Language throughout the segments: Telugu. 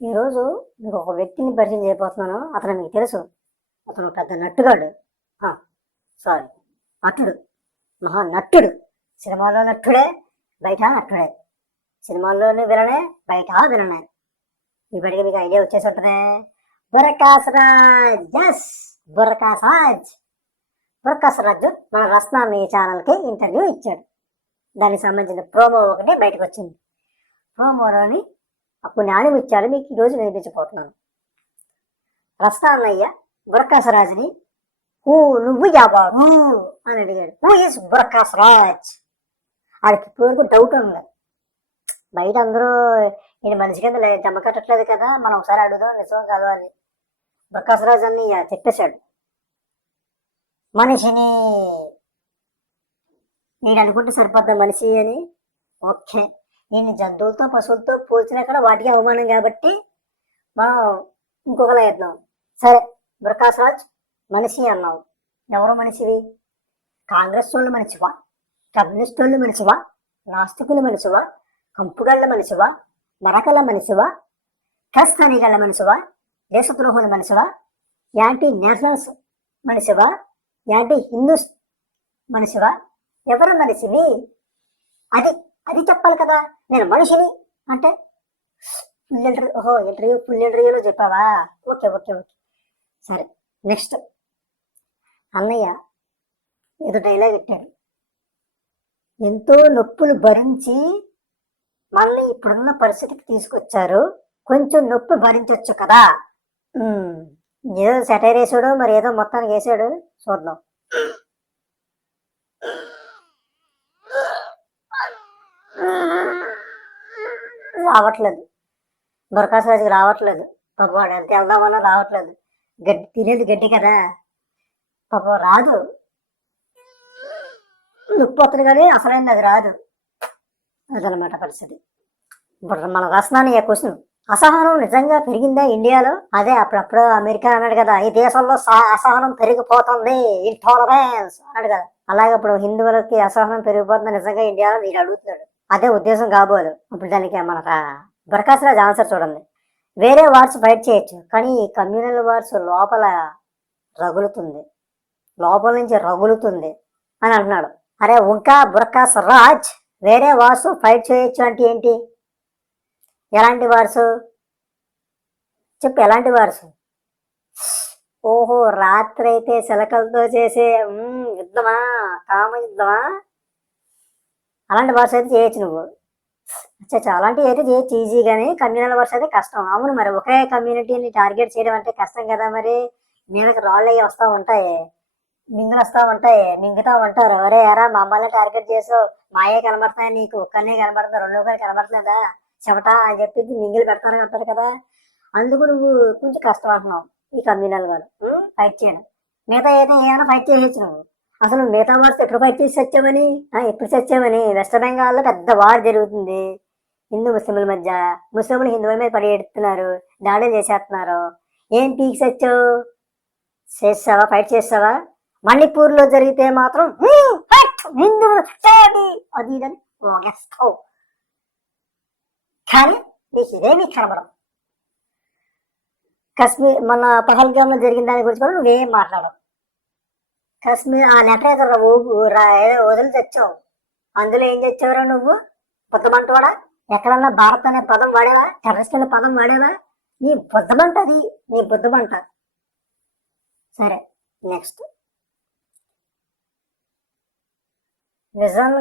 ఈరోజు మీకు ఒక వ్యక్తిని పరిచయం చేయబోతున్నాను. అతను మీకు తెలుసు. అతను పెద్ద నట్టుగాడు సారీ నటుడు. మహా నటుడు. సినిమాలో నటుడే బయట నట్టుడే సినిమాల్లోనే విననే బయట విననే ఇప్పటికే మీకు ఐడియా వచ్చేసి ఉంటుంది బుర్రకాస్ రాజ్ ఎస్ బుర్రకాస్ రాజ్ బుర్రకాస్ రాజు మన ఛానల్కి ఇంటర్వ్యూ ఇచ్చాడు. దానికి సంబంధించిన ప్రోమో ఒకటి బయటకు వచ్చింది ప్రోమోలోని అప్పుడు నాని ముత్యాలు మీకు ఈరోజు వినిపించబోతున్నాను రస్తా అన్నయ్య బురకాసరాజుని హూ నువ్వు యాబారు అని అడిగాడు. Who is Burakasraj? ఆడికి ఇప్పటివరకు డౌట్ ఉంది. బయట అందరూ నేను మనిషి కింద లే- కట్టట్లేదు కదా మనం ఒకసారి అడుగుదాం నిజం కాదు అని బురకాసరాజ్ అని చెప్పేశాడు మనిషిని నేను అనుకుంటే సరిపోద్దా మనిషి అని ఓకే నేను జంతువులతో పశువులతో పోల్చినా కూడా వాటికి అవమానం కాబట్టి మనం ఇంకొకలా వేద్దాం సరే ప్రకాష్ రాజ్ మనిషి అన్నావు. ఎవరు మనిషివి? కాంగ్రెస్ వాళ్ళు మనిషివా? కమ్యూనిస్ట్ వాళ్ళు మనిషివా? నాస్తికులు మనిషివా? కంపుగళ్ళ మనిషివా? మరకల మనిషివా? ఖస్తానీగళ్ళ మనిషివా? దేశద్రోహుల మనిషివా? యాంటీ నేషనల్స్ మనిషివా? యాంటీ హిందూస్ మనిషివా? ఎవరు మనిషివి? అది అది చెప్పాలి కదా. నేను మనిషిని అంటే ఫుల్ ఇంటర్వ్యూ ఓహో ఇంటర్వ్యూ ఫుల్ ఇంటర్వ్యూలో చెప్పావా? Okay okay okay. సరే నెక్స్ట్. అన్నయ్య ఏదో డైలాగ్ పెట్టాడు. ఎంతో నొప్పులు భరించి మళ్ళీ ఇప్పుడున్న పరిస్థితికి తీసుకొచ్చారు. కొంచెం నొప్పి భరించవచ్చు కదా. ఏదో సెటైర్ వేసాడు మరి ఏదో మొత్తానికి వేసాడు. చూద్దాం. రావట్లేదు. బురకాసరాజుకి రావట్లేదు. పాప వాడు ఎంత వెళ్దామన్నా రావట్లేదు. గడ్డి తినేది గడ్డి కదా. పాప రాదు. నొప్పి వస్తుంది కానీ అసలైంది అది రాదు. అదనమాట పరిస్థితి. ఇప్పుడు మన రసనాని క్వశ్చన్? అసహనం నిజంగా పెరిగిందా ఇండియాలో? అదే అప్పుడప్పుడు అమెరికా అన్నాడు కదా ఈ దేశంలో అసహనం పెరిగిపోతుంది ఇంటాలరెన్స్ అన్నాడు కదా. అలాగే ఇప్పుడు హిందువులకి అసహనం పెరిగిపోతుంది నిజంగా ఇండియాలో నేను అడుగుతున్నాడు అదే ఉద్దేశం కాబోలు. ఇప్పుడు దానికి మన బరకాసరాజ్ ఆన్సర్ చూడండి. వేరే వార్స్ ఫైట్ చేయొచ్చు కానీ ఈ కమ్యూనల్ వార్స్ లోపల రగులుతుంది. లోపల నుంచి రగులుతుంది అని అంటున్నాడు. అరే ఇంకా బుర్కాస్ రాజ్ వేరే వార్స్ ఫైట్ చేయొచ్చు అంటే ఏంటి? ఎలాంటి వార్స్ చెప్పు ఎలాంటి వార్స్ ఓహో రాత్రి అయితే శిలకలతో చేసే యుద్ధమా? కామ యుద్ధమా అలాంటి వార్స్ అయితే చేయొచ్చు నువ్వు. అచ్చా అలాంటివి అయితే చేయొచ్చు ఈజీగానే కమ్యూనల్ వర్స్ అయితే కష్టం. అవును మరి ఒకే కమ్యూనిటీని టార్గెట్ చేయడం అంటే కష్టం కదా మరి. మీదకి రాళ్ళు అయ్యి వస్తూ ఉంటాయి. మింగులు వస్తూ ఉంటాయి. మింగుతూ ఉంటారు. ఎవరే ఎరా మమ్మల్ని టార్గెట్ చేసావు. మాయే కనబడతాయి నీకు. ఒక్కనే కనబడుతుంది రెండో కానీ కనబడలేదా చెమట అని చెప్పి మింగిలు పెడతారు అంటారు కదా. అందుకు నువ్వు కొంచెం కష్టం అంటున్నావు ఈ కమ్యూనల్ వాళ్ళు. ఫైట్ చేయడం. మిగతా అయితే ఏమైనా ఫైట్ చేయొచ్చు నువ్వు. అసలు మిగతా వార్స్ ఎప్పుడు ఫైట్ చేసి వచ్చామని ఎప్పుడు చచ్చామని వెస్ట్ బెంగాల్లో పెద్ద వార్ జరుగుతుంది. హిందూ ముస్లింల మధ్య. ముస్లింలు హిందువుల మీద పడి ఎడుతున్నారు దాడులు చేసేస్తున్నారు. ఏం పీక్స్ వచ్చావు చేస్తావా? ఫైట్ చేస్తావా? మణిపూర్లో జరిగితే మాత్రం హిందువులు అది ఇదని ఓగేస్తావు. కానీ నీకు ఇదేమీ కనబడదు కశ్మీర్ మన పహల్గామ్లో జరిగిన దాని గురించి కూడా నువ్వేం మాట్లాడవు. కశ్మీర్ ఆ లెటర్ ఏదో రా- ఏదో వదిలి తెచ్చావు. అందులో ఏం తెచ్చావురా నువ్వు? బుద్ధమంటవాడా ఎక్కడన్నా భారత్ అనే పదం వాడేవా? టెర్రరిస్ట్ అనే పదం వాడేవా? నీ బుద్ధమంట అది నీ బుద్ధమంట సరే నెక్స్ట్. విజన్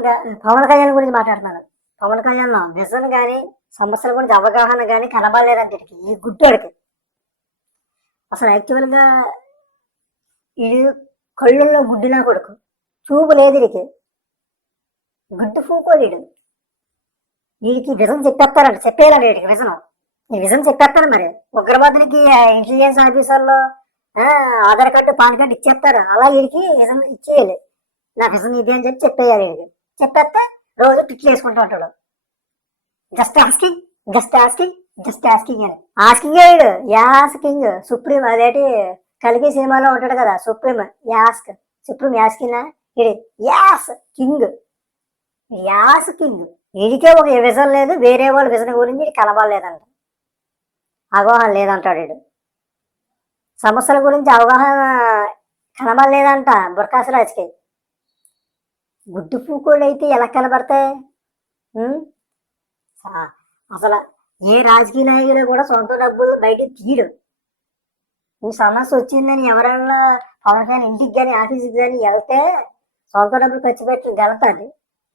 పవన్ కళ్యాణ్ గురించి మాట్లాడుతున్నాను. పవన్ కళ్యాణ్ విజన్ కానీ సమస్యల గురించి అవగాహన కానీ కనబడలేదంటే వీడికి, ఈ గుడ్డోడికి. అసలు యాక్చువల్గా ఇది కళ్ళల్లో గుడ్డినా కొడుకు. చూపు లేదు వీడికి గుడ్డు ఫూకోలేడు. వీడికి విజన్ చెప్పేస్తారంట చెప్పేయాలి వీడికి విజన్ ఈ విజన్ చెప్పేస్తారు మరి. ఉగ్రవాదులకి ఇంటెలిజెన్స్ ఆఫీసర్లో ఆధార్ కార్డు పాన్ కార్డు ఇచ్చేస్తారు. అలా వీడికి విజన్ ఇచ్చేయాలి. నా విజన్ ఇది అని చెప్పి చెప్పేయాలి వీడికి. చెప్పేస్తే రోజు పిక్ వేసుకుంటూ ఉంటాడు. Just asking just asking just asking అని. ఆస్కింగ్ అయ్యాడు యాస్కింగ్ సుప్రీం అదేటి? కలిగి సినిమాలో ఉంటాడు కదా సుప్రీం యాస్క్. సుప్రీం యాస్కినా ఇది యాస్ కింగ్. Asking. వీడికే ఒక విజన్ లేదు వేరే వాళ్ళ విజన్ గురించి వీడికి కనబడలేదంట అవగాహన లేదంటాడు వీడు సమస్యల గురించి అవగాహన కనబడలేదంట బుర్కాసరాజుకి. గుడ్డు పూకోళ్ళు అయితే ఎలా కనబడతాయి అసలు ఏ రాజకీయ నాయకుడు కూడా సొంత డబ్బులు బయటికి తీయడు. ఈ సమస్య వచ్చిందని ఎవరన్నా పవన్ కళ్యాణ్ ఇంటికి కానీ ఆఫీస్కి కానీ వెళ్తే సొంత డబ్బులు ఖర్చు పెట్టి వెళ్తాది.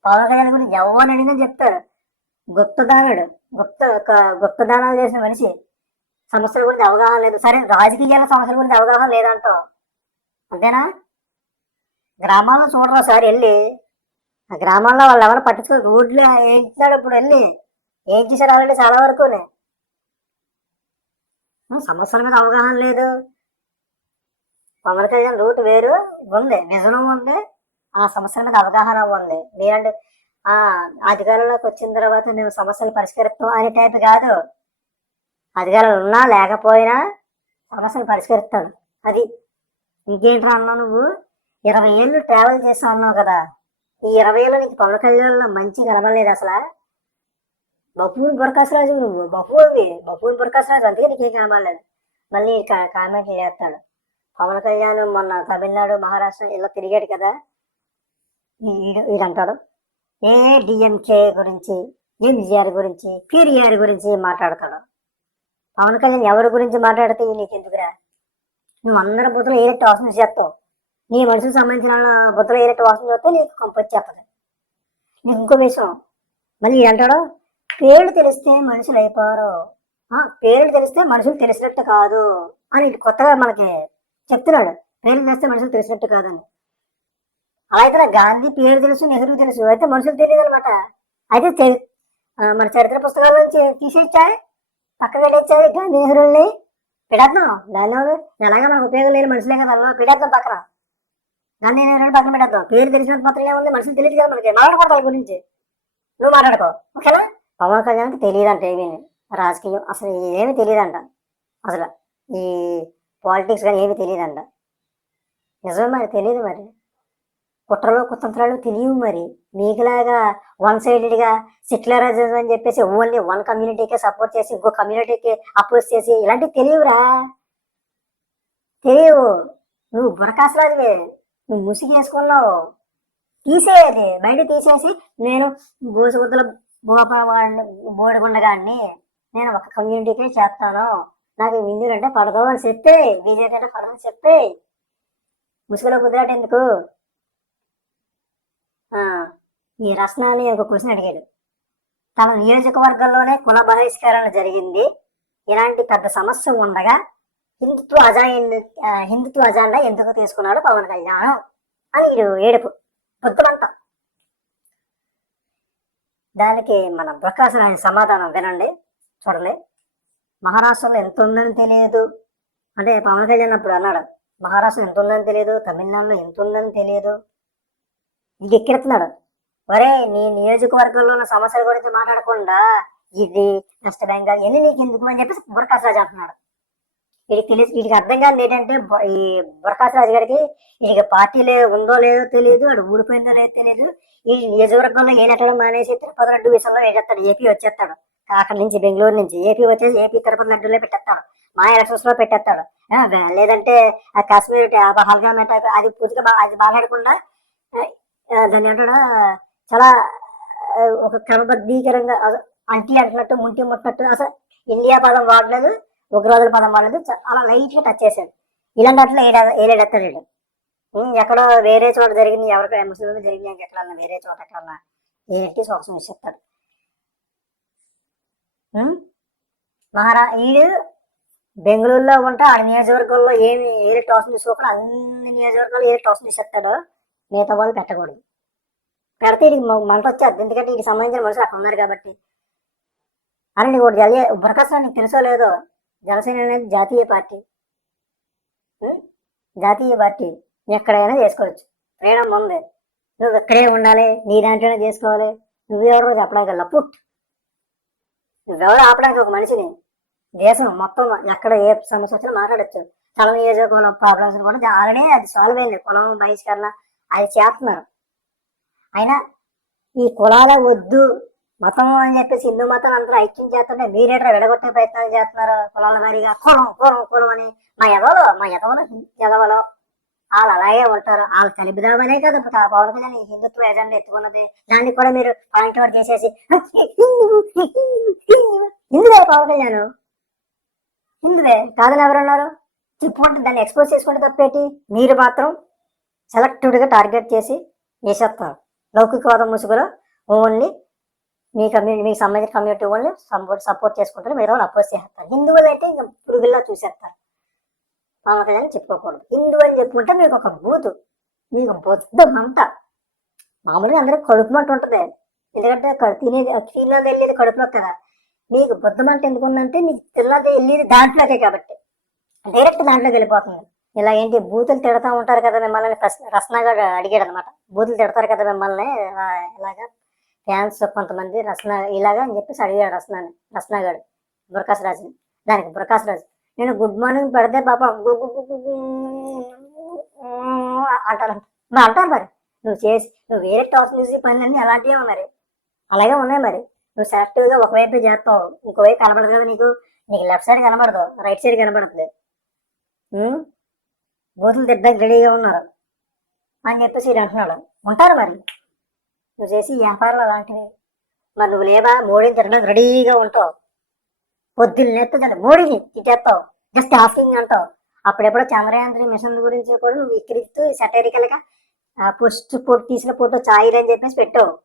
పవన్ కళ్యాణ్ గురించి ఎవరు అడిగిందని చెప్తారు. గుప్తదానుడు గుప్త క- గుప్తదానాలు చేసిన మనిషి. సమస్యల గురించి అవగాహన లేదు. సరే రాజకీయాల సమస్యల గురించి అవగాహన లేదంటాం అంతేనా? గ్రామాల్లో చూడరా సార్ వెళ్ళి ఆ గ్రామాల్లో వాళ్ళు ఎవరు పట్టించుకో రోడ్లు వేయించినాడు ఇప్పుడు వెళ్ళి? ఏం చేశారు ఆల్రెడీ చాలా వరకునే? సమస్యల మీద అవగాహన లేదు. పవన్ కళ్యాణ్ రూట్ వేరు ఉంది విజనం ఉంది. ఆ సమస్యల మీద అవగాహన ఉంది. మీరంటే ఆ అధికారంలోకి వచ్చిన తర్వాత మేము సమస్యలు పరిష్కరిస్తాం అనే టైప్ కాదు. అధికారులు ఉన్నా లేకపోయినా సమస్యలు పరిష్కరిస్తాడు అది ఇంకేంట్రా అన్నావు నువ్వు? ఇరవై ఏళ్ళు ట్రావెల్ చేస్తా అన్నావు కదా. ఈ ఇరవై ఏళ్ళు నీకు పవన్ కళ్యాణ్లో మంచి కనబడలేదు అసలు? బఫూన్ బురకాసరాజు నువ్వు బఫూన్వి బఫూన్ బురకాసరాజు అందుకే నీకేం కనబడలేదు మళ్ళీ కామెంట్లు చేస్తాడు పవన్ కళ్యాణ్ మొన్న తమిళనాడు మహారాష్ట్ర ఇలా తిరిగాడు కదా వీడంటాడు అంటాడు ఏ డిఎంకే గురించి ఎంజిఆర్ గురించి పీరిఆర్ గురించి మాట్లాడతాడు పవన్ కళ్యాణ్ ఎవరి గురించి మాట్లాడితే నీకు ఎందుకురా నువ్వు అందరి బుద్ధలు ఏరెట్టు వాసన చేస్తావు నీ మనుషులకు సంబంధించిన బుద్ధలు ఏరెట్టు వాసన చేస్తే నీకు కంపొచ్చేస్తుంది నీకు ఇంకో విషయం మళ్ళీ అంటాడు పేర్లు తెలిస్తే మనుషులు అయిపోరు. ఆ, పేర్లు తెలిస్తే మనుషులు తెలిసినట్టు కాదు అని కొత్తగా మనకి చెప్తున్నాడు. పేర్లు తెలిస్తే మనుషులు తెలిసినట్టు కాదని. అలా అయితే గాంధీ పేరు తెలుసు నెహ్రూ తెలుసు. అయితే మనుషులు తెలియదు అనమాట అయితే తెలి ఆ, మన చరిత్ర పుస్తకాల నుంచి తీసేచ్చాయి పక్కన వెళ్ళేచ్చాయి గాంధీ నెహ్రూల్ని? పెడేద్దాం. దానిలో ఎలాగా మనకు ఉపయోగం లేని మనుషులే కదా అందులో పెడేద్దాం పక్కన. గాంధీ నెహ్రూ పక్కన పెట్టేద్దాం పేరు తెలిసినంత మాత్రమే ఉంది మనుషులు తెలియదు కదా మనకి. మాట్లాడకూడదు వాళ్ళ గురించి. నువ్వు మాట్లాడుకో. ఓకేనా? పవన్ కళ్యాణ్కి తెలియదంట ఏమీ రాజకీయం. అసలు ఏమీ తెలియదంట. అసలు ఈ పాలిటిక్స్ కానీ ఏమీ తెలియదంట. నిజమే మరి తెలియదు మరి. కుట్రలు కుతంత్రాలు తెలియవు మరి. మీకులాగా వన్ సైడెడ్గా సెక్యులరిజం అని చెప్పేసి ఓన్లీ వన్ కమ్యూనిటీకే సపోర్ట్ చేసి ఇంకో కమ్యూనిటీకి అపోజ్ చేసి ఇలాంటివి తెలియవురా. తెలియవు. నువ్వు బురకాసరాజువే నువ్వు ముసిగేసుకున్నావు. వేసుకున్నావు బయట తీసేసి నేను బోసుగుద్దల బోపవాడిని బోడిగుండగాన్ని నేను ఒక కమ్యూనిటీకే చేస్తాను. నాకు విందులు అంటే పడదు అని చెప్తే బీజేపీ అంటే పడదని చెప్పే ముసుగులో కుదిరాడు ఎందుకు ఈ రత్నాన్ని ఒక క్వశ్చన్ అడిగాడు. తన నియోజకవర్గంలోనే కుల బహిష్కరణ జరిగింది. ఇలాంటి పెద్ద సమస్య ఉండగా హిందుత్వ అజా హిందుత్వ అజాండా ఎందుకు తీసుకున్నాడు పవన్ కళ్యాణ్? అని ఏడుపు. పొద్దుమంతా దానికి మన ప్రకాశం ఆయన సమాధానం వినండి చూడండి. మహారాష్ట్రలో ఎంత ఉందని తెలియదు. అంటే పవన్ కళ్యాణ్ అప్పుడు అన్నాడు మహారాష్ట్ర ఎంత ఉందని తెలియదు తమిళనాడులో ఎంత ఉందని తెలియదు ఇది ఎక్కెడుతున్నాడు ఒరే నీ నియోజకవర్గంలో ఉన్న సమస్యల గురించి మాట్లాడకుండా ఇది వెస్ట్ బెంగాల్ ఎన్ని నీకు ఎందుకు అని చెప్పేసి బుర్కాసరాజు అంటున్నాడు. వీడికి తెలిసి వీడికి అర్థం కాదు ఏంటంటే బు- ఈ బురకాసు రాజు గారికి వీడికి పార్టీలో ఉందో లేదో తెలియదు వాడు ఊడిపోయిందో లేదో తెలియదు ఈ నియోజకవర్గంలో ఏనెట్టడం మానేసి తిరుపతి లడ్డు విషయంలో వేసేస్తాడు ఏపీ వచ్చేస్తాడు. అక్కడ నుంచి బెంగళూరు నుంచి ఏపీ వచ్చేసి ఏపీ తిరుపతి లడ్డూలే పెట్టేస్తాడు. మా ఎలక్షన్స్లో పెట్టేస్తాడు లేదంటే ఆ కాశ్మీర్ హల్గా అది పూర్తిగా అది మాట్లాడకుండా దాన్ని ఏమంటాడు? చాలా ఒక క్రమబద్ధీకరంగా అంటి అంటున్నట్టు ముంటి ముట్టినట్టు అసలు ఇండియా పదం వాడలేదు. ఉగ్రవాదుల పదం వాళ్ళది చాలా అలా లైట్ టచ్ చేశాడు. ఇలాంటి అట్లా ఏలేడెత్తాడు ఎక్కడో వేరే చోట జరిగింది ఎవరికైనా ముస్లింలు జరిగింది ఎక్కడన్నా వేరే చోట ఎక్కడన్నా ఏంటి సోక్షం ఇస్తాడు మహారా వీడు బెంగళూరులో ఉంటే ఆ నియోజకవర్గంలో ఏమి ఏ టోషన్ తీసుకోకుండా అన్ని నియోజకవర్గాలు ఏ టోషన్ తీసేస్తాడో మిగతా వాళ్ళు పెట్టకూడదు. పెడితే ఇది మంట వచ్చేది. ఎందుకంటే ఇది సంబంధించిన మనుషులు అక్కడ ఉన్నారు కాబట్టి. అని నీకు ఒకటి జలి బురకసం నీకు తెలుసో లేదో జనసేన అనేది జాతీయ పార్టీ. జాతీయ పార్టీ. నువ్వు ఎక్కడైనా చేసుకోవచ్చు. ఫ్రీడమ్ ఉంది. నువ్వు ఎక్కడే ఉండాలి. నీ దాంట్లోనే చేసుకోవాలి. నువ్వెవరో చెప్పడానికి వెళ్ళా పుట్. ఆపడానికి ఒక మనిషిని? దేశం మొత్తం ఎక్కడ ఏ సమస్య వచ్చినా మాట్లాడచ్చు. తల నియోజకవర్గం ప్రాబ్లమ్స్ కూడా ఆల్రెడీ అది సాల్వ్ అయింది. కులం బహిష్కరణ అది చేస్తున్నారు. అయినా ఈ కులాల వద్దు మతం అని చెప్పేసి హిందూ మతం అందరూ ఐక్యం చేస్తుంటే మీరేట్రా విడగొట్టే ప్రయత్నాలు చేస్తున్నారు? కులాల వారిగా కులం కులం కులం అని. మా ఎదవలో మా ఎదవలో ఎదవలో వాళ్ళు అలాగే ఉంటారు. వాళ్ళు కలిపిదామనే కదా. ఆ పవన్ కళ్యాణ్ హిందుత్వం హిందుత్వ ఎజెండా ఎత్తుకున్నది. దాన్ని కూడా మీరు పాయింట్ అవుట్ చేసేసి హిందువే పవన్ కళ్యాణ్? హిందువే? కాదని ఎవరున్నారు? చెప్పుకుంటే దాన్ని ఎక్స్పోజ్ చేసుకుంటే తప్పేటి? మీరు మాత్రం సెలెక్టివ్గా టార్గెట్ చేసి వేసేస్తారు. లౌకికవాదం ముసుగులో ఓన్లీ మీ కమ్యూనిటీ మీకు సంబంధించిన కమ్యూనిటీ వాళ్ళు సపోర్ట్ సపోర్ట్ చేసుకుంటారు. మీరు వాళ్ళు అపోజ్ చేస్తారు. హిందువులు అయితే ఇంకా పురుగుల్లా చూసేస్తారు. పవన్ కళ్యాణ్ చెప్పుకోకూడదు. హిందువు అని చెప్పుకుంటే మీకు ఒక బూతు మీకు బొద్ద మంట. మామూలుగా అందరూ కడుపు మంట ఉంటుంది. ఎందుకంటే తినేది తిన్నది వెళ్ళేది కడుపులో కదా. మీకు బొద్ద మంట ఎందుకు ఉందంటే మీకు తిన్నది వెళ్ళేది దాంట్లోకే కాబట్టి. డైరెక్ట్ దాంట్లోకి వెళ్ళిపోతుంది. ఇలా ఏంటి బూతులు తిడతా ఉంటారు కదా మిమ్మల్ని ప్రశ్న రస్నాగా అడిగాడు అనమాట బూతులు తిడతారు కదా మిమ్మల్ని ఇలాగా ఫ్యాన్స్ కొంతమంది రచన ఇలాగా అని చెప్పేసి అడిగాడు రస్నాని రస్నాగాడు బురకాస్ రాజుని దానికి బురకాస్ రాజు నేను గుడ్ మార్నింగ్ పెడితే పాప గు- అంటారు. అంటారు మరి. నువ్వు చేసి నువ్వు వేరే టాస్ చూసి పనులన్నీ అలాంటివే ఉన్నాయి అలాగే ఉన్నాయి మరి. నువ్వు సెలెక్టివ్గా ఒకవైపు చేస్తావు. ఇంకోవైపు కనబడదు కదా నీకు. నీకు లెఫ్ట్ సైడ్ కనబడదు రైట్ సైడ్ కనబడుతుంది బూతులు తిట్టడానికి రెడీగా ఉన్నారు. అని చెప్పేసి ఇది అంటున్నాడు. ఉంటారు మరి. నువ్వు చేసి వ్యాపారం అలాంటివి. మరి నువ్వు లేవా? మోడీని తిరగడానికి రెడీగా ఉంటావు. పొద్దున్న ఎత్తుదండి మోడీని తిట్టేస్తావు. జస్ట్ ఆఫింగ్ అంటావు. అప్పుడెప్పుడో చంద్రయాన్ మిషన్ గురించి కూడా నువ్వు ఇక్కడిస్తూ satirical పోస్ట్ ఫోటో తీసిన ఫోటో చాయిర్ అని చెప్పేసి పెట్టావు.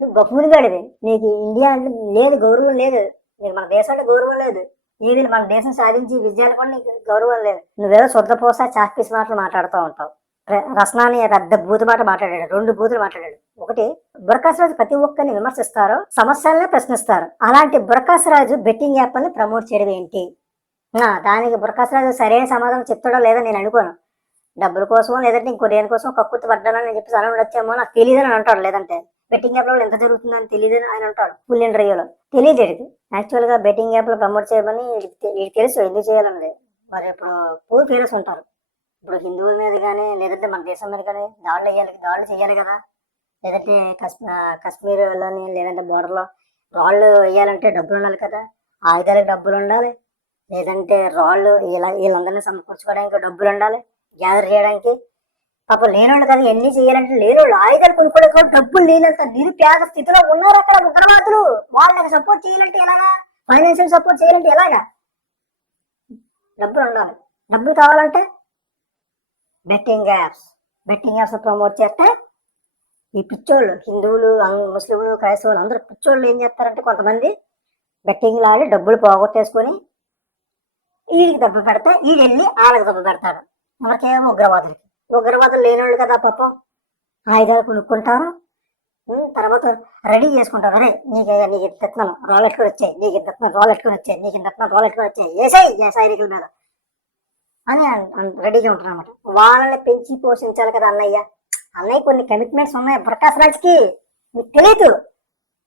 నువ్వు బహుమతి గడివి నీకు ఇండియా అంటే లేదు గౌరవం లేదు. నీకు మన దేశం అంటే గౌరవం లేదు. ఏది మన దేశం సాధించి విజయాలు కూడా నీకు గౌరవం లేదు. నువ్వేదో శుద్ధ పోసా చాక్పీస్ మాటలు మాట్లాడుతూ ఉంటావు. రసనాన్ని రస్నాని పెద్ద బూతు మాట మాట్లాడాడు. రెండు బూతులు మాట్లాడాడు. ఒకటి బురకాస్ రాజు ప్రతి ఒక్కరిని విమర్శిస్తారు సమస్యలనే ప్రశ్నిస్తారు. అలాంటి బురకాస్ రాజు బెట్టింగ్ యాప్ అని ప్రమోట్ చేయడం ఏంటి? ఆ, దానికి బురకాస్ రాజు సరైన సమాధానం చెప్తాడో లేదో నేను అనుకోను. డబ్బుల కోసం లేదంటే ఇంకో దేనికోసం కక్కుర్తి పడ్డానని చెప్పేసి అని ఉండొచ్చేమో నాకు తెలియదు అని అంటాడు. లేదంటే బెట్టింగ్ యాప్లో ఎంత జరుగుతుందని తెలియదు అని ఆయన అంటాడు. ఫుల్ ఇంటర్వ్యూలో. తెలియదు వీడికి. యాక్చువల్గా బెట్టింగ్ యాప్లో ప్రమోట్ చేయమని వీడికి తెలుసు ఎందుకు చేయాలన్నది. మరి ఇప్పుడు పూర్ ఫీలర్స్ ఉంటారు. ఇప్పుడు హిందువుల మీద కానీ లేదంటే మన దేశం మీద కానీ దాడులు వేయాలి దాడులు చేయాలి కదా. లేదంటే కశ్మీర్లోని లేదంటే బోర్డర్లో రాళ్ళు వేయాలంటే డబ్బులు ఉండాలి కదా. ఆయుధాలకు డబ్బులు ఉండాలి. లేదంటే రాళ్ళు ఇలా వీళ్ళందరినీ సమకూర్చుకోవడానికి డబ్బులు ఉండాలి. గ్యాదర్ చేయడానికి. పాపం లేనోళ్ళు కదా ఎన్ని చేయాలంటే లేనోళ్ళు ఆయుధాలు కొనుక్కోవడానికి డబ్బులు లేనంత నిరుపేద స్థితిలో ఉన్నారు అక్కడ ఉగ్రవాదులు. వాళ్ళకి సపోర్ట్ చేయాలంటే ఎలాగా? ఫైనాన్షియల్ సపోర్ట్ చేయాలంటే ఎలాగా? డబ్బులు ఉండాలి. డబ్బులు కావాలంటే betting apps betting apps promote చేస్తే ఈ పిచ్చోళ్ళు హిందువులు ముస్లింలు క్రైస్తవులు అందరూ పిచ్చోళ్ళు ఏం చేస్తారంటే కొంతమంది బెట్టింగ్లు ఆడి డబ్బులు పోగొట్టేసుకొని వీడికి దెబ్బ పెడితే వీడు వెళ్ళి వాళ్ళకి దెబ్బ పెడతాడు. ఎవరికేమో ఉగ్రవాదులకి ఉగ్రవాదులు లేనోళ్ళు కదా పాపం. ఆయుధాలు కొనుక్కుంటారు. తర్వాత రెడీ చేసుకుంటారు. అరే నీకు నీకు ఇంత ఎత్తున్నాను వచ్చాయి నీకు ఇంత ఎత్తున్నాను వచ్చాయి నీకు ఇంత ఎత్తున్నాను వచ్చాయి. ఏసాయి ఏ సైనికుల మీద అని రెడీగా ఉంటారు అనమాట వాళ్ళని పెంచి పోషించాలి కదా అన్నయ్య. అన్నయ్య కొన్ని కమిట్మెంట్స్ ఉన్నాయి ప్రకాశ్ రాజ్కి మీకు తెలియదు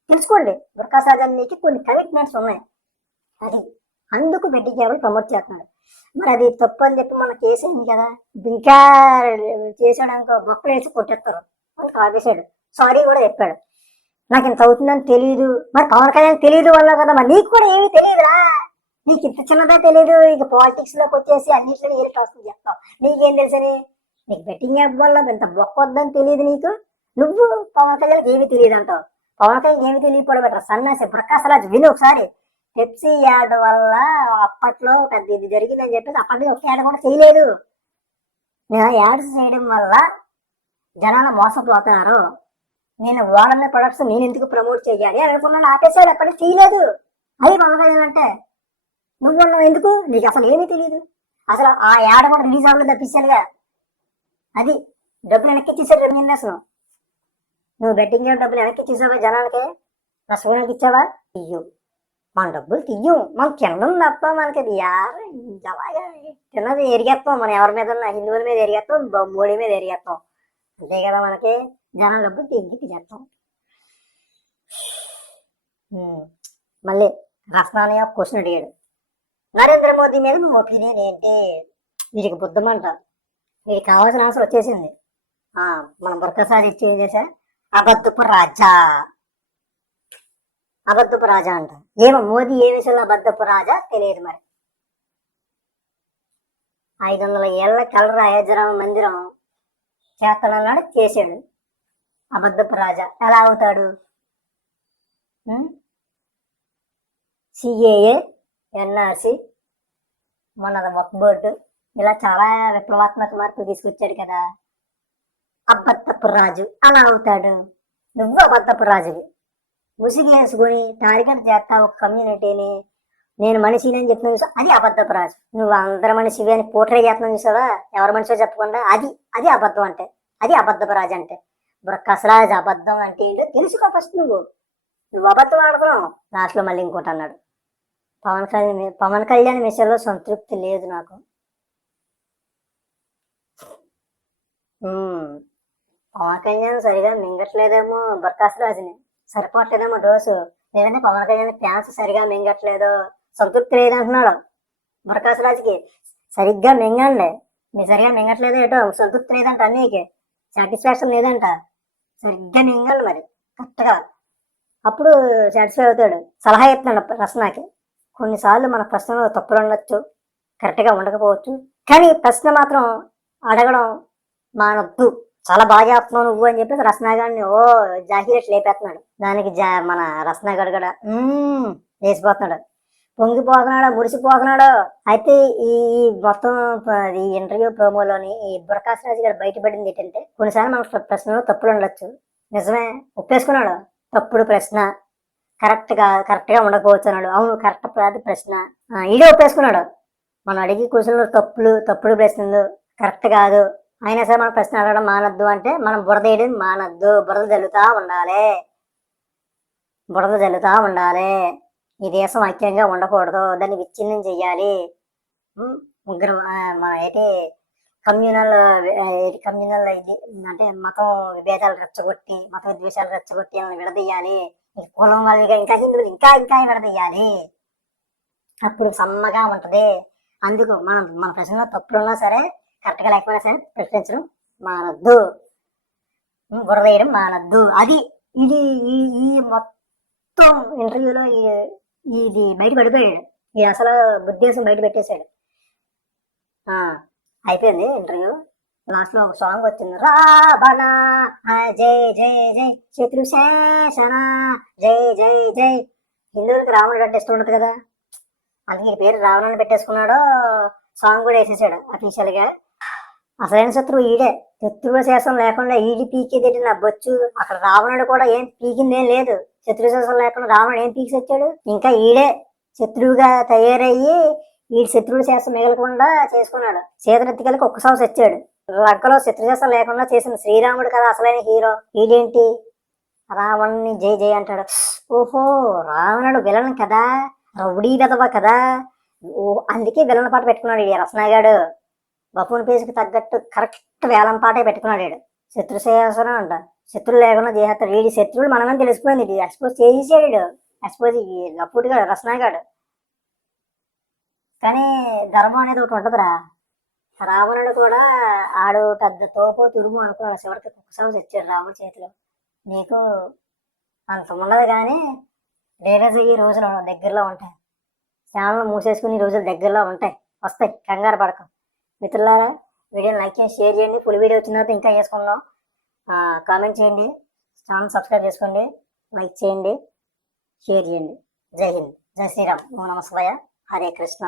తెలుసుకోండి ప్రకాశ్ రాజ్ అన్నయ్యకి కొన్ని కమిట్మెంట్స్ ఉన్నాయి. అది అందుకు బెడ్డి కేవలం ప్రమోట్ చేస్తున్నాడు మరి అది తప్పు అని చెప్పి మన కేసు అయింది కదా? ఇంకా చేసాడానికి బొక్కలు వేసి కొట్టేస్తారు. అందుకు ఆపేశాడు. సారీ కూడా చెప్పాడు. నాకు ఇంత అవుతుందని తెలియదు మరి పవన్ కళ్యాణ్ తెలియదు వల్ల కదా మరి నీకు కూడా ఏమీ తెలియదురా నీకు ఇంత చిన్నదా తెలియదు ఇక పాలిటిక్స్లోకి వచ్చేసి అన్నింటిలో ఏరి వస్తుంది చెప్తావు నీకేం తెలుసని? నీకు బెట్టింగ్ యాప్ వల్ల ఇంత బొక్క వద్దని తెలియదు నీకు? నువ్వు పవన్ కళ్యాణ్ ఏమీ తెలియదు అంటావు. పవన్ కళ్యాణ్ ఏమీ తెలియకపోవడం బెటర్ సన్నాసి ప్రకాశ్ రాజ్ విను ఒకసారి. పెప్సీ యాడ్ వల్ల అప్పట్లో పెద్ద ఇది జరిగిందని చెప్పేసి అప్పటి నుంచి ఒక యాడ్ కూడా చేయలేదు. నేను యాడ్స్ చేయడం వల్ల జనాలు మోసపోతున్నారు. నేను వాడన్న ప్రొడక్ట్స్ నేను ఎందుకు ప్రమోట్ చేయాలి అని అనుకున్నాను. ఆపేసాడు ఎప్పటికీ చేయలేదు. అయ్యి పవన్ కళ్యాణ్ అంటే నువ్వు ఎందుకు? నీకు అసలు ఏమీ తెలియదు అసలు ఆ యాడ్ కూడా రిలీజ్ అవ్వలేదు తప్పించాలిగా అది డబ్బులు వెనక్కి ఇచ్చేసాడు అసలు. నువ్వు బెట్టింగ్ డబ్బులు వెనక్కి తీసావా జనాలకి? నా సోనాకి ఇచ్చావా? తీయు మన డబ్బులు తీయం మనం తినడం తప్ప మనకి అది యారు అలాగే తిన్నది ఎరిగేస్తాం మనం. ఎవరి మీద ఉన్న హిందువుల మీద ఎరిగేస్తాం బ- మోడీ మీద ఎరిగేస్తాం. అంతే కదా మనకి. జనం డబ్బులు తింగి తినేస్తాం మళ్ళీ రస్నాని క్వశ్చన్ అడిగాడు. నరేంద్ర మోదీ మీద మీ ఒపీనియన్ ఏంటి? వీరికి బుద్ధమంటారు. వీరికి కావాల్సిన ఆన్సర్ వచ్చేసింది. మనం బుర్కసాజ్ ఇచ్చి ఏం చేశా అబద్ధపు రాజా. అబద్ధపు రాజా అంట. ఏమో మోదీ ఏ విషయంలో అబద్ధపు రాజా తెలియదు మరి. ఐదు వందల ఏళ్ళ కలర అయోధ్యరామ మందిరం చేస్తానన్నాడు చేశాడు. అబద్ధపు రాజా. ఎలా అవుతాడు? సిఏఏ ఎన్ఆర్సి మన వక్ బోర్డు. ఇలా చాలా విప్లవాత్మక మార్పులు తీసుకొచ్చాడు కదా. అబద్ధపు రాజు అలా అవుతాడు. నువ్వు అబద్ధపు రాజువి. ముసిగి వేసుకొని టార్గెట్ చేస్తావు ఒక కమ్యూనిటీని నేను మనిషిని అని చెప్పిన చూసా అది అబద్ధపు రాజు. నువ్వు అందరి మనిషివి అని పోట్రే చేస్తున్నావు చూసావా? ఎవరి మనిషో చెప్పకుండా అది అది అబద్ధం అంటే అది అబద్ధపు రాజు అంటే. బ్రక్కసరాజు అబద్ధం అంటే ఏంటో తెలుసుకో ఫస్ట్ నువ్వు. నువ్వు అబద్ధం ఆడుతున్నావు. లాస్ట్లో మళ్ళీ ఇంకోటి అన్నాడు. పవన్ కళ్యాణ్ పవన్ కళ్యాణ్ విషయంలో సంతృప్తి లేదు నాకు. పవన్ కళ్యాణ్ సరిగా మింగట్లేదేమో బర్కాస్ రాజుని సరిపోవట్లేదేమో డోసు. లేదంటే పవన్ కళ్యాణ్ ఫ్యాన్స్ సరిగా మింగట్లేదు. సంతృప్తి లేదంటున్నాడు బర్కాస్ రాజుకి సరిగ్గా మింగండి. మీరు సరిగా మింగట్లేదు ఏటో సంతృప్తి లేదంట అన్నీకి. సాటిస్ఫాక్షన్ లేదంట. సరిగ్గా మింగండి మరి. కరెక్ట్గా. అప్పుడు సాటిస్ఫై అవుతాడు. సలహా ఇస్తున్నాడు ప్రశ్నకి. కొన్నిసార్లు మన ప్రశ్నలో తప్పులు ఉండొచ్చు. కరెక్ట్గా ఉండకపోవచ్చు. కానీ ప్రశ్న మాత్రం అడగడం మానొద్దు. చాలా బాగా చేస్తున్నావు నువ్వు అని చెప్పేసి రత్నాగాడిని ఓ జాహిరెట్ లేపేస్తున్నాడు. దానికి జా మన రత్నాగడ్ కూడా వేసిపోతున్నాడు పొంగిపోతున్నాడు మురిసిపోతున్నాడు. అయితే ఈ మొత్తం ఈ ఇంటర్వ్యూ ప్రోమోలోని ఈ ప్రకాష్ రాజు గారు బయటపడింది ఏంటంటే కొన్నిసార్లు మన ప్రశ్నలో తప్పులు ఉండొచ్చు. నిజమే ఒప్పేసుకున్నాడు. తప్పుడు ప్రశ్న. కరెక్ట్గా కరెక్ట్గా ఉండకపోవచ్చు అన్నాడు. అవును కరెక్ట్ కాదు ప్రశ్న. ఈడే ఒప్పేసుకున్నాడు. మనం అడిగి క్వశ్చన్లు తప్పులు తప్పుడు ప్రశ్నలు కరెక్ట్ కాదు. అయినా సరే మనం ప్రశ్న అడగడం మానద్దు అంటే మనం బురద వేయడం మానద్దు. బురద జల్లుతా ఉండాలి. బురద జల్లుతా ఉండాలి. ఈ దేశం ఐక్యంగా ఉండకూడదు. దాన్ని విచ్ఛిన్నం చెయ్యాలి. ముగ్గురు మన ఏంటి కమ్యూనల్ కమ్యూనల్ ఇది అంటే మతం విభేదాలు రెచ్చగొట్టి మత విద్వేషాలు రెచ్చగొట్టి వాళ్ళని విడదీయాలి. కులం వాళ్ళని ఇంకా హిందువులు ఇంకా ఇంకా విడదీయాలి. అప్పుడు సమ్మగా ఉంటుంది. అందుకు మన మన ప్రశ్నలో తప్పులున్నా సరే కరెక్ట్గా లేకపోయినా సరే ప్రశ్నించడం మానద్దు. బురదేయడం మానద్దు. అది ఇది ఈ ఈ మొత్తం ఇంటర్వ్యూలో ఈ- ఇది బయట పడిపోయాడు. ఈ అసలు ఉద్దేశం బయట పెట్టేశాడు. అయిపోయింది ఇంటర్వ్యూ. లాస్ట్లో ఒక సాంగ్ వచ్చింది. రాబణ జై జై జై శత్రు శేషణ జై జై జై. హిందువులకు రావణుడు అంటే ఇష్టం ఉండదు కదా. అందుకే పేరు రావణుని పెట్టేసుకున్నాడో సాంగ్ కూడా వేసేసాడు అఫీషియల్గా అసలైన శత్రువు ఈడే. శత్రువుల శేషం లేకుండా ఈడి పీకేదేటి నా బొచ్చు? అక్కడ రావణుడు కూడా ఏం పీకింది ఏం లేదు. శత్రు శేషం లేకుండా రావణుడు ఏం పీకి వచ్చాడు ఇంకా ఈడే శత్రువుగా తయారయ్యి వీడి శత్రువుల శేషం మిగలకుండా చేసుకున్నాడు. చేతనెత్తికలకి ఒక్క సాగు వచ్చాడు. లంకలో శత్రుశేషం లేకుండా చేసిన శ్రీరాముడు కదా అసలైన హీరో. ఈడేంటి? రావణ్ణి జై జై అంటాడు. ఓహో రావణుడు విలన్ కదా? రౌడీ వెదవ కదా? ఓ అందుకే విలన్ పాట పెట్టుకున్నాడు ఈ రత్నాగాడు బఫూన్ పేసుకి తగ్గట్టు కరెక్ట్ వేలం పాటే పెట్టుకున్నాడు వీడు. శత్రు శేషనం అంట. శత్రులు లేకుండా చేస్తాడు వీడి శత్రువులు మనమని తెలిసిపోయింది. ఇది ఎక్స్పోజ్ చేసేసాడు ఎక్స్పోజ్ ఈ లప్పుడుగాడు రత్నాగాడు కానీ ధర్మం అనేది ఒకటి ఉంటుందిరా. రావణుడు కూడా ఆడు పెద్ద తోపు తురుము అనుకున్నాడు. చివరికి కుక్కసాగు తెచ్చాడు రాముడి చేతిలో. నీకు అంత ఉండదు కానీ డేరేజ్ ఈ రోజులు దగ్గరలో ఉంటాయి. ఛానల్ మూసేసుకుని రోజులు దగ్గరలో ఉంటాయి. వస్తాయి. కంగారు పడక. మిత్రులారా వీడియోని లైక్ చేసి షేర్ చేయండి. ఫుల్ వీడియో వచ్చిన తర్వాత ఇంకా చేసుకుందాం కామెంట్ చేయండి. ఛానల్ సబ్స్క్రైబ్ చేసుకోండి. లైక్ చేయండి. షేర్ చేయండి. జై హింద్. జై శ్రీరామ్. ఓ నమస్కాయ హరే కృష్ణ.